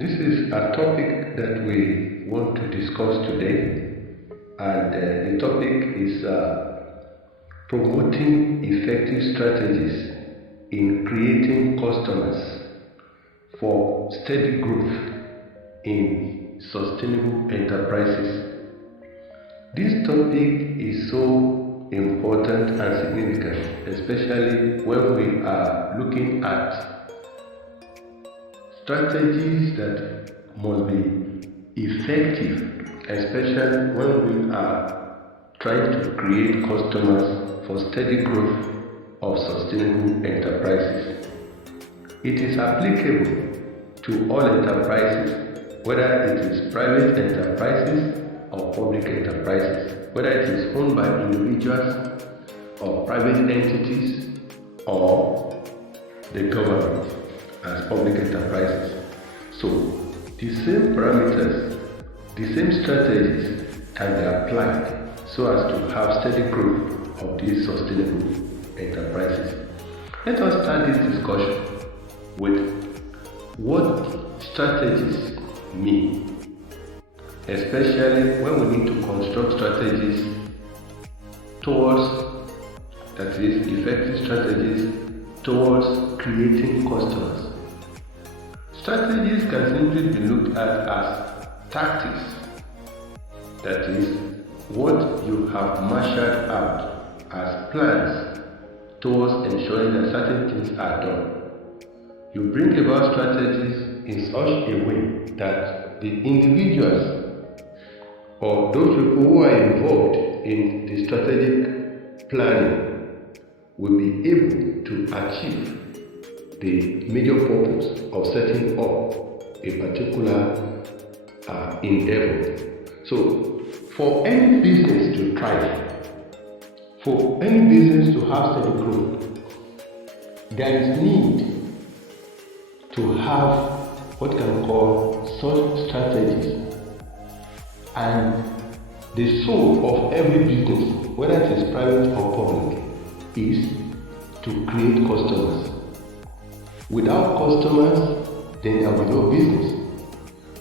This is a topic that we want to discuss today, and the topic is promoting effective strategies in creating customers for steady growth in sustainable enterprises. This topic is so important and significant, especially when we are looking at strategies that must be effective, especially when we are trying to create customers for steady growth of sustainable enterprises. It is applicable to all enterprises, whether it is private enterprises or public enterprises, whether it is owned by individuals or private entities or the government as public enterprises. So the same parameters, the same strategies can be applied so as to have steady growth of these sustainable enterprises. Let us start this discussion with what strategies mean, especially when we need to construct strategies towards, that is, effective strategies towards creating customers. Strategies can simply be looked at as tactics, that is, what you have marshaled out as plans towards ensuring that certain things are done. You bring about strategies in such a way that the individuals or those people who are involved in the strategic planning will be able to achieve the major purpose of setting up a particular endeavor. So, for any business to thrive, for any business to have steady growth, there is need to have what can call such strategies. And the soul of every business, whether it is private or public, is to create customers. Without customers, then there will be no business.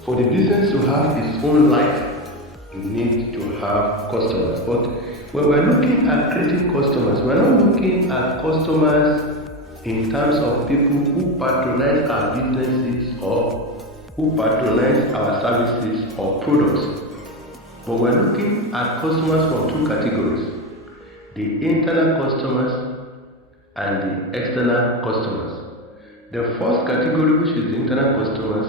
For the business to have its own life, you need to have customers. But when we're looking at creating customers, we're not looking at customers in terms of people who patronize our businesses or who patronize our services or products. But we're looking at customers from two categories: the internal customers and the external customers. The first category, which is the internal customers,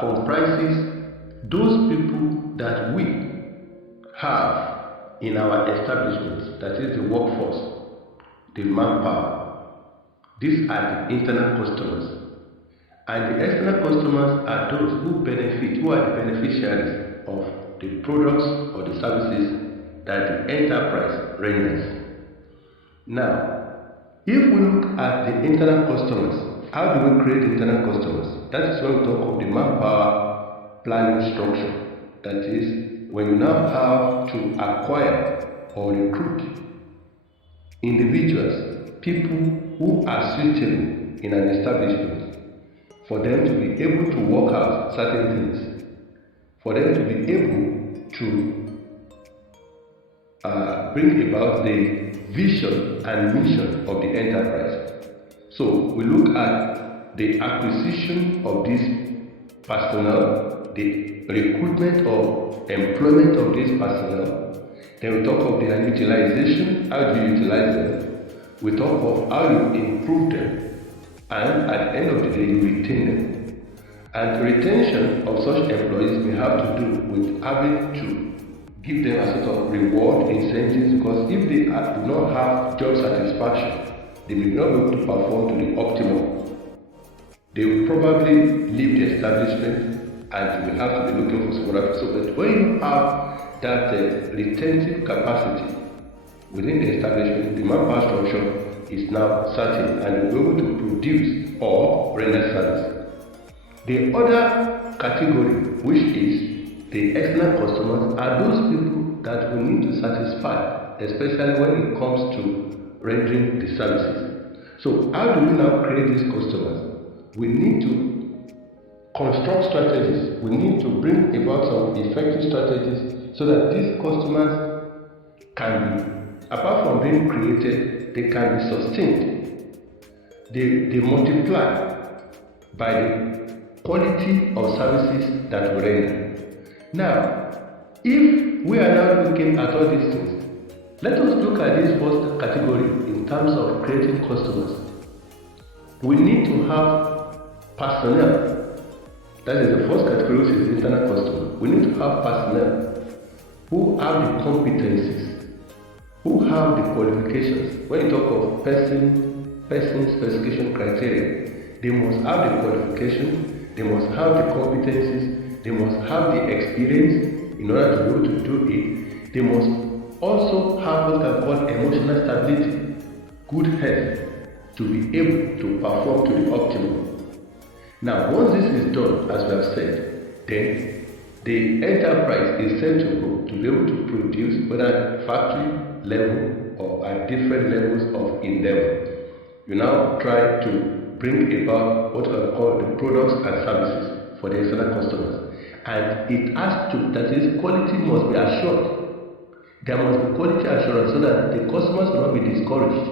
comprises those people that we have in our establishments, that is the workforce, the manpower. These are the internal customers. And the external customers are those who benefit, who are the beneficiaries of the products or the services that the enterprise renders. Now, if we look at the internal customers, how do we create internal customers? That is when we talk of the manpower planning structure. That is, when you now have to acquire or recruit individuals, people who are suitable in an establishment, for them to be able to work out certain things, for them to be able to bring about the vision and mission of the enterprise. So we look at the acquisition of this personnel, the recruitment or employment of this personnel. Then we talk of their utilization, how do you utilize them? We talk of how you improve them, and at the end of the day you retain them. And retention of such employees may have to do with having to give them a sort of reward, incentives, because if they do not have job satisfaction, they may not be able to perform to the optimum. They will probably leave the establishment and you will have to be looking for some other. So, but when you have that retentive capacity within the establishment, the manpower structure is now certain and you'll be able to produce or render service. The other category, which is the external customers, are those people that we need to satisfy, especially when it comes to rendering the services. So how do we now create these customers? We need to construct strategies. We need to bring about some effective strategies so that these customers can be, apart from being created, they can be sustained. They multiply by the quality of services that we render. Now, if we are now looking at all these things, let us look at this first category in terms of creating customers. We need to have personnel. That is the first category, which is internal customer. We need to have personnel who have the competencies, who have the qualifications. When you talk of person specification criteria, they must have the qualification, they must have the competencies, they must have the experience in order to be able to do it. They must also have what can call emotional stability, good health, to be able to perform to the optimum. Now, once this is done, as we have said, then the enterprise is set to go to be able to produce, whether at factory level or at different levels of endeavor. You now try to bring about what we call the products and services for the external customers. And it has to, that is, quality must be assured. There must be quality assurance so that the customers will not be discouraged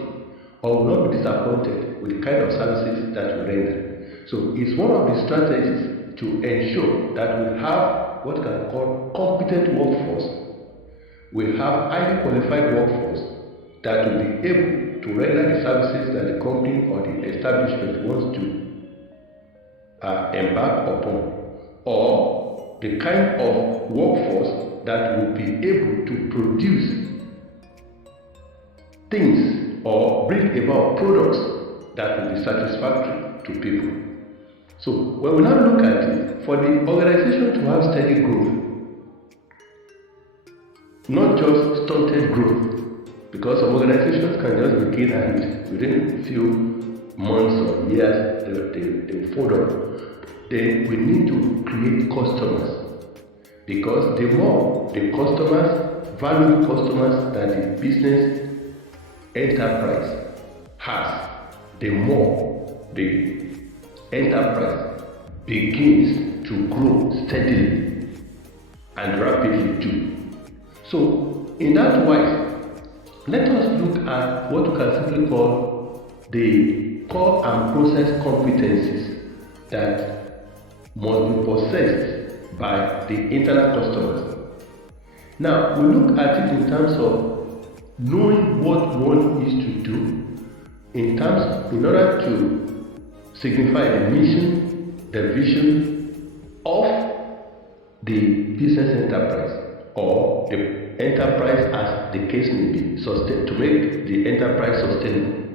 or will not be disappointed with the kind of services that we render. So it's one of the strategies to ensure that we have what we can call competent workforce. We have highly qualified workforce that will be able to render the services that the company or the establishment wants to embark upon, or the kind of workforce that will be able to produce things or bring about products that will be satisfactory to people. So when we now look at it, for the organization to have steady growth, not just stunted growth, because some organizations can just begin and within a few months or years they fold up. Then we need to create customers. Because the more the customers, valuable customers that the business enterprise has, the more the enterprise begins to grow steadily and rapidly too. So, in that wise, let us look at what we can simply call the core and process competencies that must be possessed by the internal customers. Now, we look at it in terms of knowing what one is to do in order to signify the mission, the vision of the business enterprise or the enterprise as the case may be, to make the enterprise sustainable.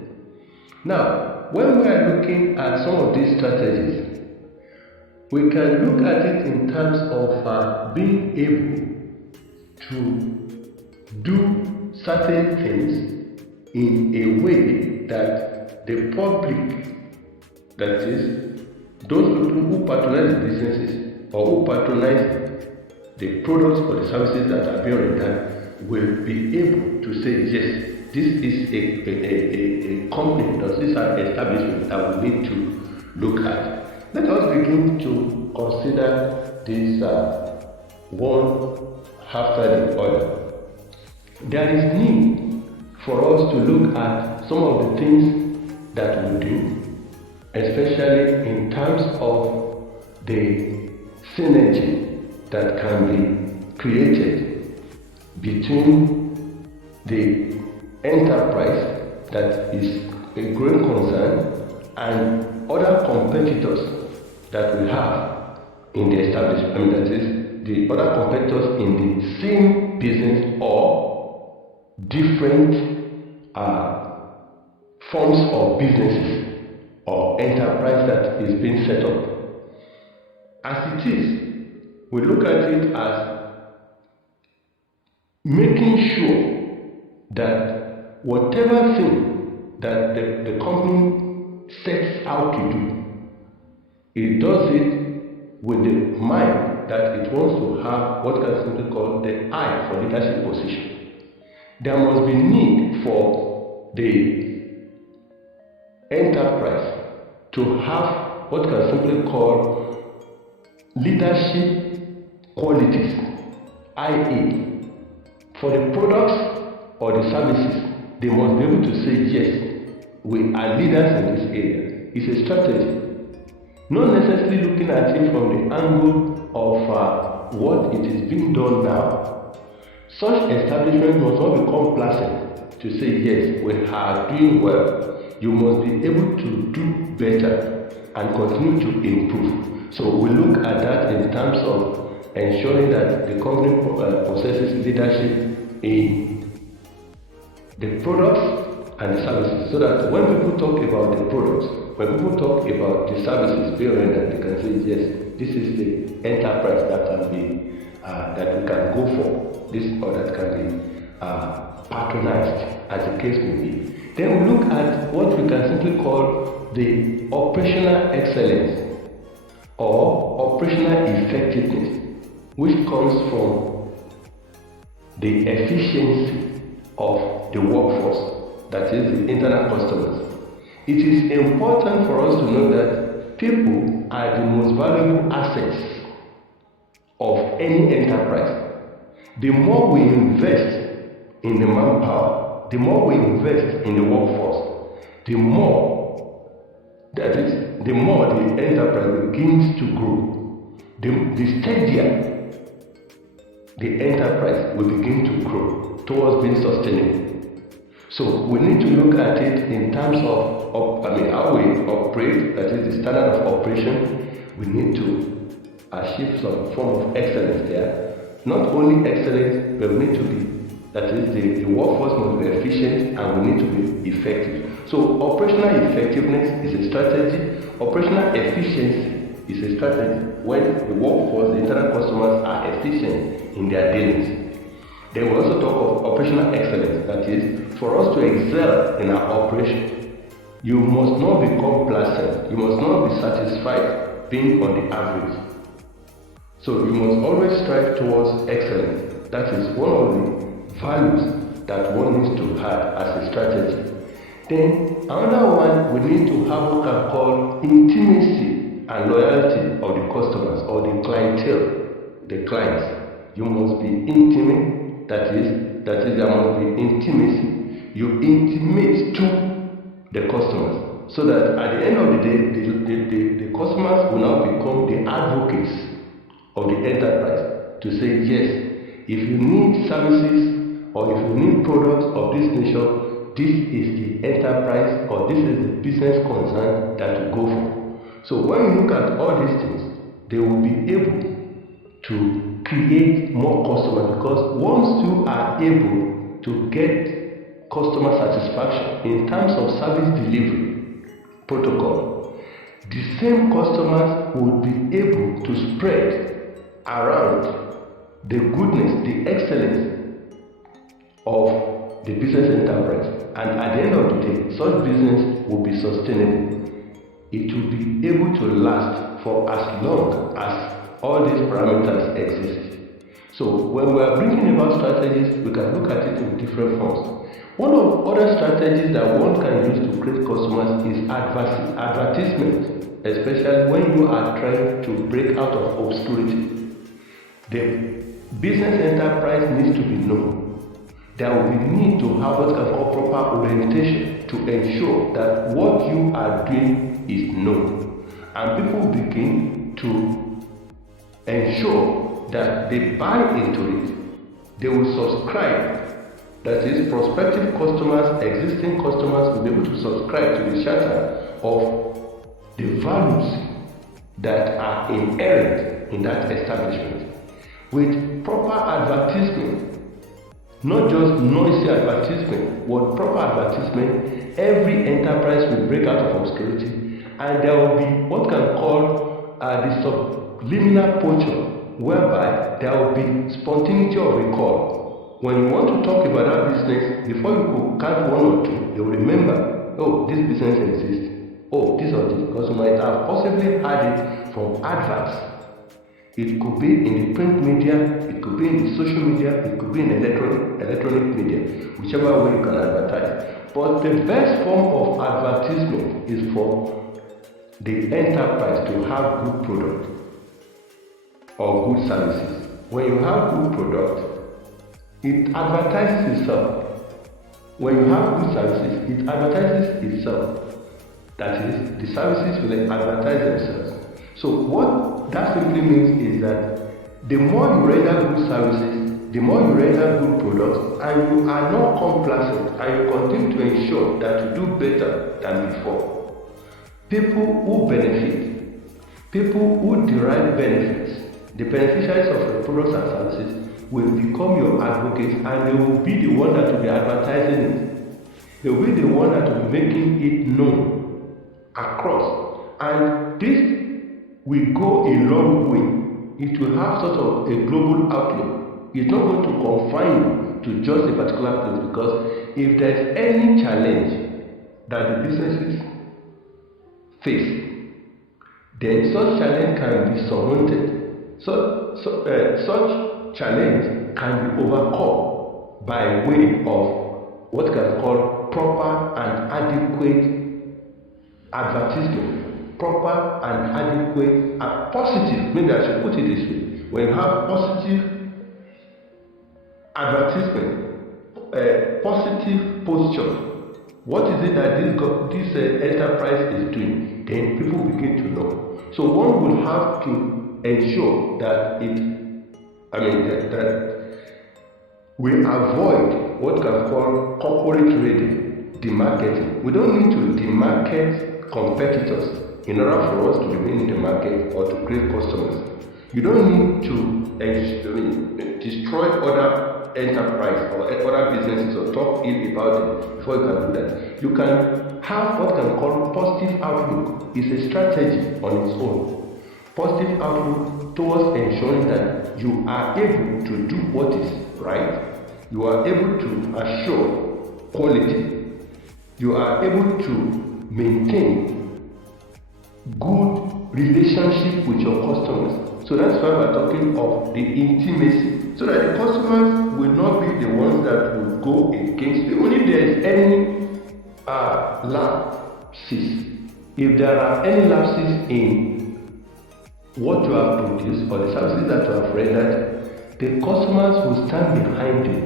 Now, when we are looking at some of these strategies, we can look at it in terms of being able to do certain things in a way that the public, that is, those people who patronize the businesses or who patronize the products or the services that are being rendered, will be able to say, yes, this is a company, this is an establishment that we need to look at. Let us begin to consider this one after the other. There is need for us to look at some of the things that we do, especially in terms of the synergy that can be created between the enterprise that is a growing concern and other competitors that we have in the establishment, that is, the other competitors in the same business or different forms of businesses or enterprise that is being set up. As it is, we look at it as making sure that whatever thing that the company sets out to do, it does it with the mind that it wants to have what can simply call the eye for leadership position. There must be need for the enterprise to have what can simply call leadership qualities, i.e., for the products or the services, they must be able to say, yes, we are leaders in this area. It's a strategy. Not necessarily looking at it from the angle of what it is being done now. Such establishment must not become placid to say, yes, we are doing well. You must be able to do better and continue to improve. So we look at that in terms of ensuring that the company possesses leadership in the products and the services, so that when people talk about the products, when people talk about the services, they can say, yes, this is the enterprise that can be that we can go for, this or that can be patronized, as the case may be. Then we look at what we can simply call the operational excellence or operational effectiveness, which comes from the efficiency of the workforce, that is the internal customers. It is important for us to know that people are the most valuable assets of any enterprise. The more we invest in the manpower, the more we invest in the workforce, the more the enterprise begins to grow. The steadier the enterprise will begin to grow towards being sustainable. So we need to look at it in terms of how we operate, that is the standard of operation. We need to achieve some form of excellence there. Not only excellence, but we need to be, that is the workforce must be efficient and we need to be effective. So operational effectiveness is a strategy. Operational efficiency is a strategy when the workforce, the internal customers are efficient in their dealings. Then we also talk of operational excellence, that is, for us to excel in our operation, you must not be complacent, you must not be satisfied being on the average. So you must always strive towards excellence. That is one of the values that one needs to have as a strategy. Then another one, we need to have what we can call intimacy and loyalty of the customers or the clientele, the clients. You must be intimate. That is, there must be intimacy. You intimate to the customers, so that at the end of the day, the customers will now become the advocates of the enterprise to say, yes, if you need services or if you need products of this nature, this is the enterprise or this is the business concern that will go for. So when you look at all these things, they will be able to create more customers, because once you are able to get customer satisfaction in terms of service delivery protocol, the same customers will be able to spread around the goodness, the excellence of the business enterprise, and at the end of the day, such business will be sustainable. It will be able to last for as long as all these parameters exist. So when we are bringing about strategies, we can look at it in different forms. One of other strategies that one can use to create customers is advertisement, especially when you are trying to break out of obscurity. The business enterprise needs to be known. There will be need to have what can call proper orientation to ensure that what you are doing is known, and people begin to ensure that they buy into it. They will subscribe. That is, prospective customers, existing customers will be able to subscribe to the charter of the values that are inherent in that establishment. With proper advertisement, not just noisy advertisement, with proper advertisement, every enterprise will break out of obscurity, and there will be what can call the subliminal posture, whereby there will be spontaneity of recall. When you want to talk about that business, before you could count one or two, they will remember, oh, this business exists. Oh, this or this, because you might have possibly had it from adverts. It could be in the print media, it could be in the social media, it could be in electronic media, whichever way you can advertise. But the best form of advertisement is for the enterprise to have good product. or good services. When you have good product, it advertises itself. When you have good services, it advertises itself. That is, the services will advertise themselves. So what that simply means is that the more you render good services, the more you render good products, and you are not complacent, and you continue to ensure that you do better than before, people who benefit, people who derive benefits, the beneficiaries of your products and services will become your advocates, and they will be the one that will be advertising it. They will be the one that will be making it known across. And this will go a long way. It will have sort of a global outlook. It's not going to confine you to just a particular place, because if there's any challenge that the businesses face, then such challenge can be surmounted. Such challenge can be overcome by way of what can call proper and adequate advertisement, proper and adequate and positive. Maybe I should put it this way: when you have positive advertisement, positive posture, what is it that this enterprise is doing? Then people begin to know. So one will have to ensure that that we avoid what can call corporate trading, demarketing. We don't need to demarket competitors in order for us to remain in the market or to create customers. You don't need to destroy other enterprise or other businesses or talk ill about them before you can do that. You can have what can call positive outlook. It's a strategy on its own. Positive outlook towards ensuring that you are able to do what is right. You are able to assure quality. You are able to maintain good relationship with your customers. So that's why we're talking of the intimacy, so that the customers will not be the ones that will go against you. Only if there is any lapses, if there are any lapses in what you have produced or the services that you have rendered, the customers will stand behind you.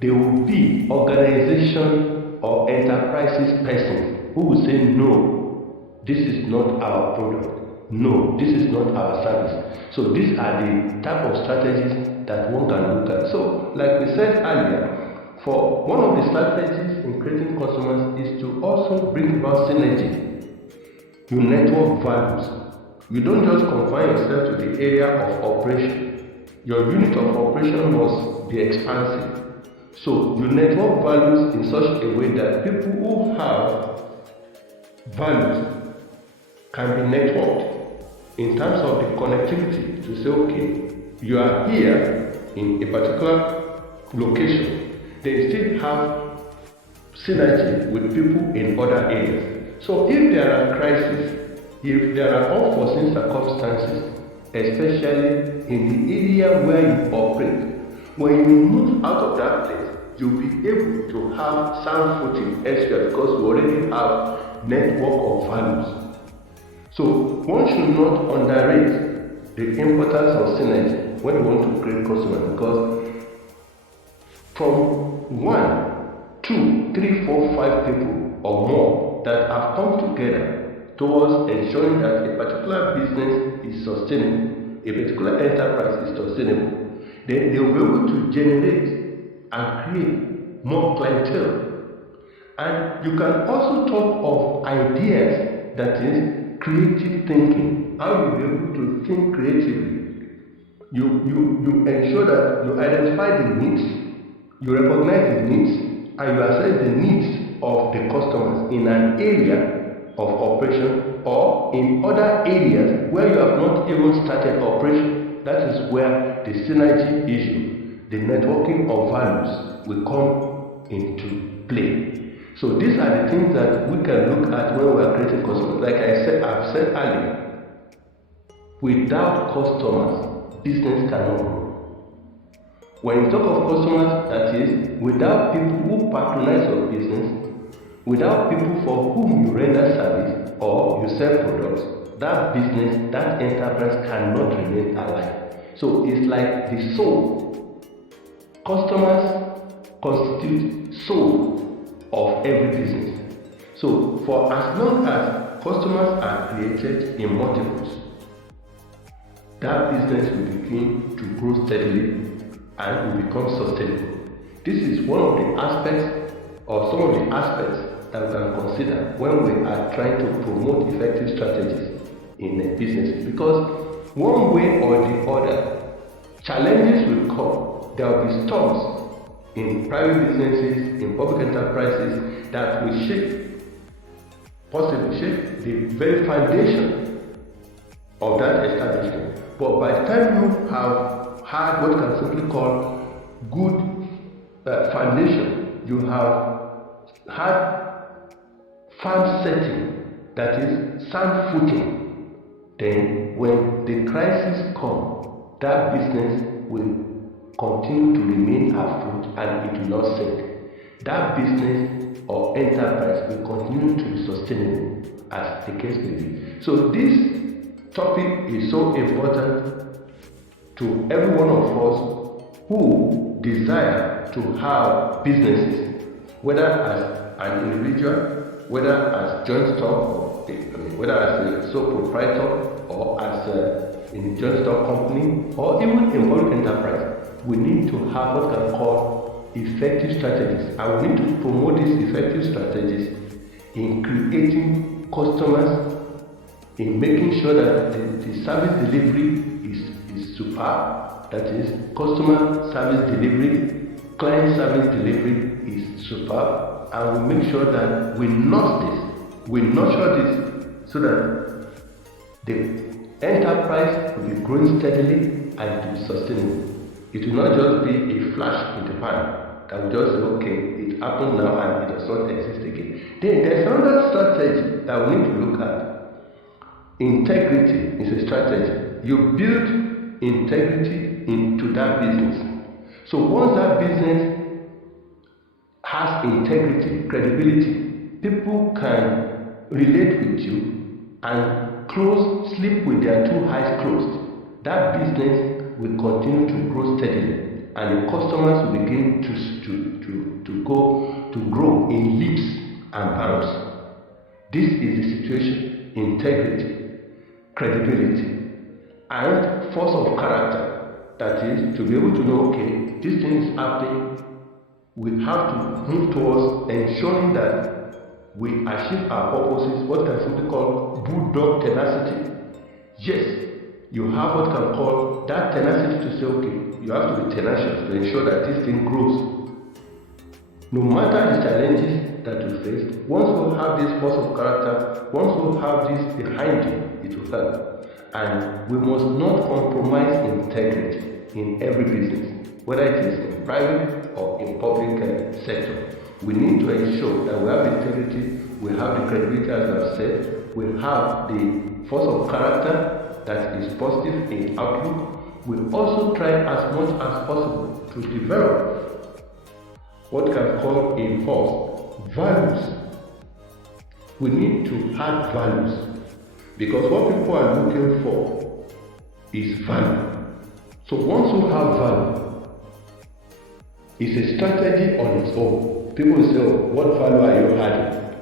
There will be organization or enterprises person who will say, no, this is not our product. No, this is not our service. So these are the type of strategies that one can look at. So like we said earlier, for one of the strategies in creating customers is to also bring about synergy. You network values. You don't just confine yourself to the area of operation. Your unit of operation must be expansive. So you network values in such a way that people who have values can be networked in terms of the connectivity to say, okay, you are here in a particular location. They still have synergy with people in other areas. So if there are crises, if there are unforeseen circumstances, especially in the area where you operate, when you move out of that place, you'll be able to have sound footing elsewhere, because you already have network of values. So one should not underrate the importance of synergy when you want to create customers, because from 1, 2, 3, 4, 5 people or more that have come together towards ensuring that a particular business is sustainable, a particular enterprise is sustainable, then they will be able to generate and create more clientele. And you can also talk of ideas, that is creative thinking, how you'll be able to think creatively. You ensure that you identify the needs, you recognize the needs, and you assess the needs of the customers in an area of operation or in other areas where you have not even started operation. That is where the synergy issue, the networking of values will come into play. So these are the things that we can look at when we are creating customers. Like I've said earlier, without customers, business cannot grow. When you talk of customers, that is, without people who patronize your business, without people for whom you render service or you sell products, that business, that enterprise cannot remain alive. So it's like the soul. Customers constitute soul of every business. So for as long as customers are created in multiples, that business will begin to grow steadily and will become sustainable. This is one of the aspects or some of the aspects that we can consider when we are trying to promote effective strategies in a business, because one way or the other, challenges will come. There will be storms in private businesses, in public enterprises that will possibly shake the very foundation of that establishment. But by the time you have had what can simply call good foundation, you have had firm setting, that is sound footing, then when the crisis comes, that business will continue to remain afloat and it will not sink. That business or enterprise will continue to be sustainable, as the case may be. So this topic is so important to every one of us who desire to have businesses, whether as an individual, whether as joint stock, whether as a sole proprietor or as a joint stock company, or even a public enterprise. We need to have what can call effective strategies, and we need to promote these effective strategies in creating customers, in making sure that the service delivery is superb, that is, customer service delivery, client service delivery is superb, and we make sure that we nurture this so that the enterprise will be growing steadily and to be sustainable. It will not just be a flash in the pan that will just say, okay, it happened now and it does not exist again. Then there's another strategy that we need to look at. Integrity is a strategy. You build integrity into that business. So once that business has integrity, credibility, people can relate with you and sleep with their two eyes closed. That business will continue to grow steadily, and the customers will begin to grow in leaps and bounds. This is the situation: integrity, credibility, and force of character. That is, to be able to know, okay, this thing is happening. We have to move towards ensuring that we achieve our purposes, what can simply call bulldog tenacity. Yes, you have what can call that tenacity to say, okay, you have to be tenacious to ensure that this thing grows. No matter the challenges that you face, once you have this force of character, once you have this behind you, it will help. And we must not compromise integrity in every business, whether it is in private or in public sector. We need to ensure that we have integrity, we have the credibility, as I have said, we have the force of character that is positive in outlook. We also try as much as possible to develop what can call enforce values. We need to add values, because what people are looking for is value. So once you have value, it's a strategy on its own. People will say, oh, what value are you adding?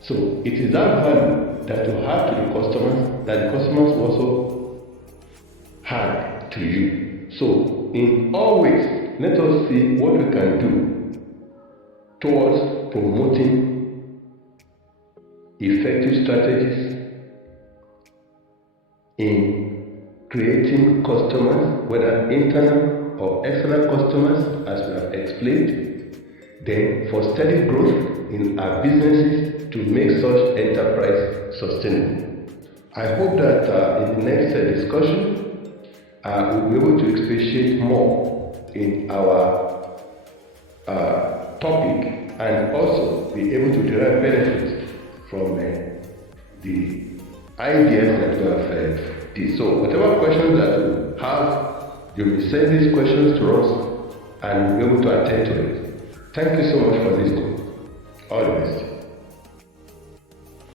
So it is that value that you have to the customers that the customers also add to you. So in all ways, let us see what we can do towards promoting effective strategies in creating customers, whether internal or external customers, as we have explained. Then for steady growth in our businesses to make such enterprise sustainable. I hope that in the next discussion, we'll be able to expatiate more in our topic and also be able to derive benefits from the ideas that we have did. So whatever questions that you have, you will send these questions to us and we'll be able to attend to it. Thank you so much for listening. All the best.